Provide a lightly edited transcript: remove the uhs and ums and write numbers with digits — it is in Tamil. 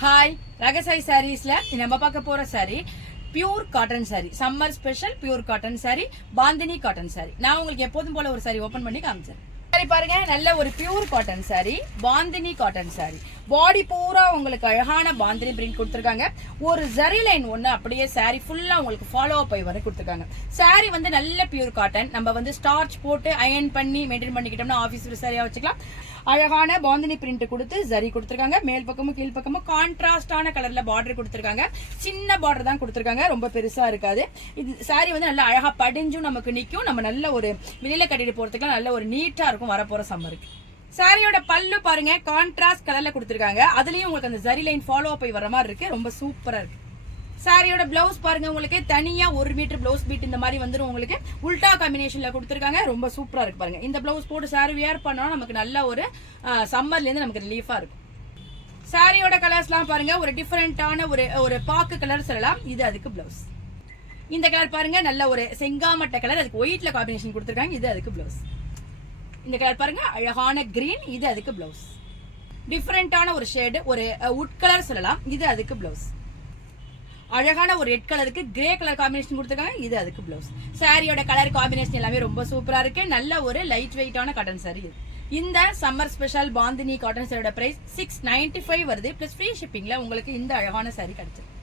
ஹாய் ரகசாய் சாரீஸ்ல நம்ம பார்க்க போற sorry pure cotton sorry, summer special pure cotton sari, bandhani cotton sorry. நான் உங்களுக்கு எப்போதும் போல ஒரு சாரி ஓபன் பண்ணி காமிச்சேன். சாரி பாருங்க, நல்ல ஒரு pure cotton sari, bandhani cotton sari. Body பூரா உங்களுக்கு அழகான பாந்தினி பிரிண்ட் கொடுத்துருக்காங்க. ஒரு ஜரி லைன் ஒண்ணு அப்படியே சாரி ஃபுல்லா உங்களுக்கு ஃபாலோ அப் ஆகி வரை கொடுத்துருக்காங்க. சாரி வந்து நல்ல பியூர் காட்டன். நம்ம வந்து ஸ்டார்ச் போட்டு அயன் பண்ணி மெயின்டைன் பண்ணிக்கிட்டோம்னா ஆஃபீஸ் சாரியா வச்சுக்கலாம். அழகான பாந்தினி பிரிண்ட் கொடுத்து ஜரி கொடுத்துருக்காங்க. மேல் பக்கமும் கீழ் பக்கமும் கான்ட்ராஸ்டான கலர்ல பார்டர் கொடுத்துருக்காங்க. சின்ன பார்டர் தான் கொடுத்துருக்காங்க, ரொம்ப பெருசா இருக்காது. இது சாரி வந்து நல்லா அழகா படிஞ்சும் நமக்கு நிற்கும். நம்ம நல்ல ஒரு வெளியில கட்டிட்டு போறதுக்கு நல்ல ஒரு நீட்டா இருக்கும் வரப்போற சம்மருக்கு. சாரியோட பல்லு பாருங்க, கான்ட்ராஸ்ட் கலர்ல கொடுத்துருக்காங்க. அதுலயும் உங்களுக்கு அந்த ஜரி லைன் ஃபாலோ அப் வர மாதிரி இருக்கு, ரொம்ப சூப்பரா இருக்கு. சாரியோட பிளவுஸ் பாருங்க, உங்களுக்கு தனியா 1 மீட்டர் பிளவுஸ் பீட் இந்த மாதிரி வந்துடும். உங்களுக்கு உல்டா காம்பினேஷன்ல கொடுத்துருக்காங்க, ரொம்ப சூப்பரா இருக்கு பாருங்க. இந்த பிளவுஸ் போட்டு சாரி வியர் பண்ணா நமக்கு நல்ல ஒரு சம்மர்ல இருந்து நமக்கு ரிலீஃபா இருக்கும். சாரியோட கலர்ஸ்லாம் பாருங்க, ஒரு டிஃபரெண்டான ஒரு பாக்கு கலர் சொல்லலாம். இது அதுக்கு பிளவுஸ். இந்த கலர் பாருங்க, நல்ல ஒரு செங்காமட்ட கலர், அதுக்கு ஒயிட்ல காம்பினேஷன் கொடுத்துருக்காங்க. இது அதுக்கு பிளவுஸ். இந்த கலர் பாருங்க, அழகான கிரீன், இது அதுக்கு பிளவுஸ். டிஃபரெண்டான ஒரு ஷேடு, ஒரு உட் கலர் சொல்லலாம். இது அதுக்கு பிளவுஸ். அழகான ஒரு ரெட் கலருக்கு கிரே கலர் காம்பினேஷன் கொடுத்துருக்காங்க. இது அதுக்கு பிளவுஸ். சாரியோட கலர் காம்பினேஷன் எல்லாமே ரொம்ப சூப்பரா இருக்கு. நல்ல ஒரு லைட் வெயிட்டான காட்டன் சாரி. இந்த சம்மர் ஸ்பெஷல் பாந்தினி காட்டன் சாரியோட பிரைஸ் 695 வருது. பிளஸ் ஃப்ரீ ஷிப்பிங்ல உங்களுக்கு இந்த அழகான சாரி கிடைச்சிருக்கு.